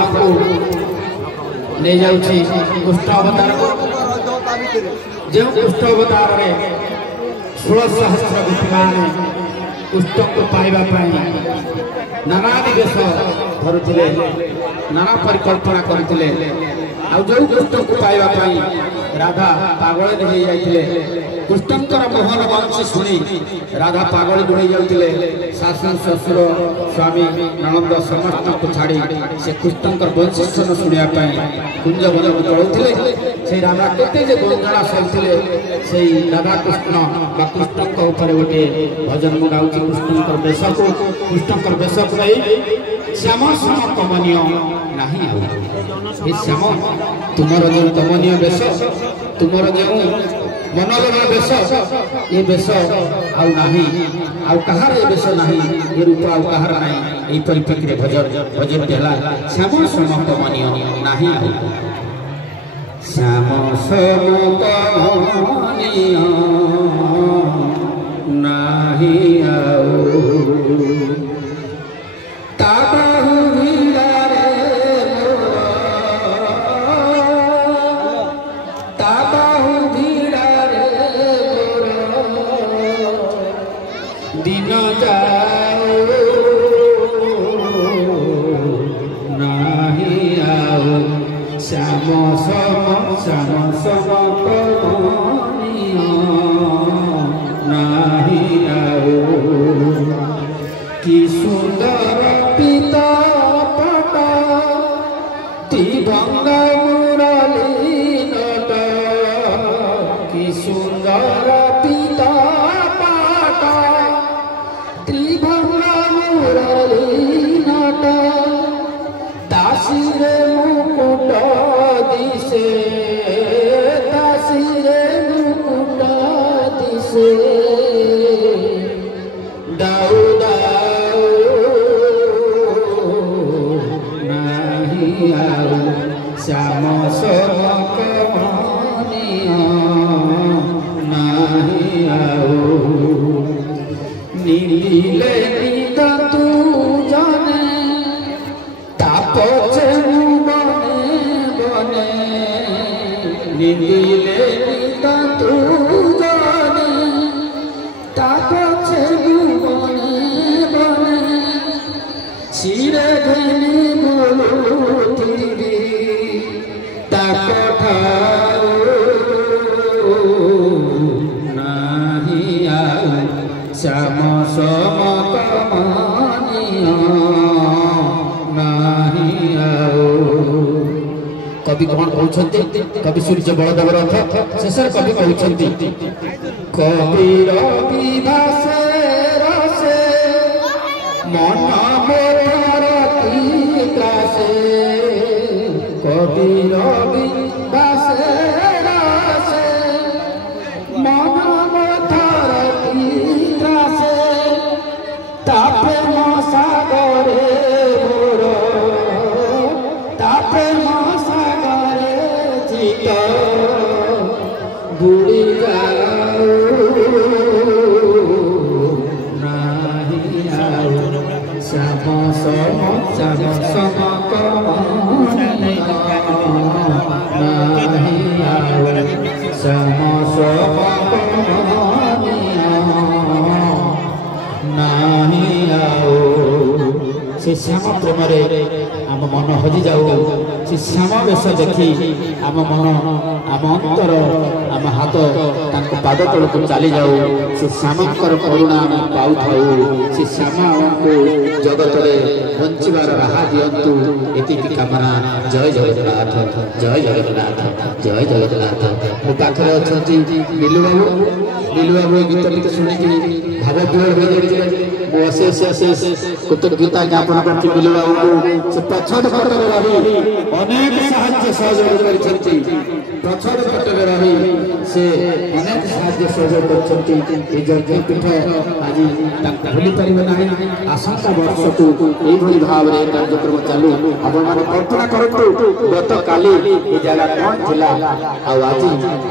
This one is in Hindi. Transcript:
आपको ले जाउछि कुष्ठ अवतार जो कुष्ठ अवतार रे 16 सहस्र गोपीमान कुष्ठ को पाइबा पाई नाना वेश धरुथिले नाना परिकल्पना करथिले आ जो कुष्ठ को पाइबा पाई राधा पागल हो जाइथिले कृष्णकर मोहन वंश शुणी राधा पागल हो जाते शाशु शशुर स्वामी ननंद समस्त को छाड़ी से कृष्णकर वंशीषण शुणापी कुंज भजन चलुते से राधा केते गोंधला सलुते से राधा कृष्ण कृष्ण गोटे भजन मु गाँव कृष्णकर वेश को कृष्णकर वेश को नहीं श्याम श्याम कमनीय नहीं श्याम तुमर जो कमनीय वेश तुमर जो मनोरमा वेश ये वेश आउ नहीं आउ कहार ये वेश नहीं ये रूप आउ कहार नहीं यही परिप्रेक्षी भजन भजन कहला श्याम श्याम कमनीय नहीं श्याम श्याम कमनीय नहीं दिन जाओ नहीं आओ श्याम श्याम श्याम कमनीय नहीं आओ कि सुंदर पिता पट त्रिभंग मुरली नट कि सुंदर पिता त्रिभंग मुरली नट दासीरे मुकुट दिसे दासीरे मुकुट दिसे दाऊ दाऊ नहीं आऊ श्याम श्याम कमनीय नहीं आऊ नीले नीदा तू जाने तापचे बने बने नीले नीदा तू जाने तापचे बने बने चिरे धनी बोलुथिबी ताकठा नहीं आऊ श्याम श्याम कमनीय नहीं आओ कवि कौन कहते कवि सूर्य बलदेव रथ शेष कवि कहते कविर विभासे रसे मन मोर त्रासे कविर विभासे रसे मन तापे सागरे मोर तापे सागरे चित बुड़ी जाओ नहीं आओ श्याम श्याम श्याम कमनीय नहीं आओ श्याम श्याम कमनीय नहीं आओ से श्याम प्रेम आम मन हजि जाऊ से श्याम वेश देखी आम मन आम अंतर आम हाथ पाद तल को चली जाऊ से श्यामकर करुणा आम पाऊ से श्याम आमको जगत में बंचार राह दिंतु ये कामना जय जगन्नाथ जय जगन्नाथ जय जगन्नाथ मो पाखे अच्छा बिलु बाबू गीत टी शुणिकी भाव विहल हो जाए अशेष कृतज्ञता ज्ञापन करती बिलु बाबू से पछद पटरे रही अनेक साहाय्य सहयोग करछंती पछद पटरे रही से अनेक साहाय्य सहयोग करछंती ए यज्ञ पीठ आज भूली पारिबे नाही आसंता वर्ष को एई भली भाव रे कार्यक्रम चालू आपण माने कल्पना करंतु गत काली ए जगह कोन थिला आ आज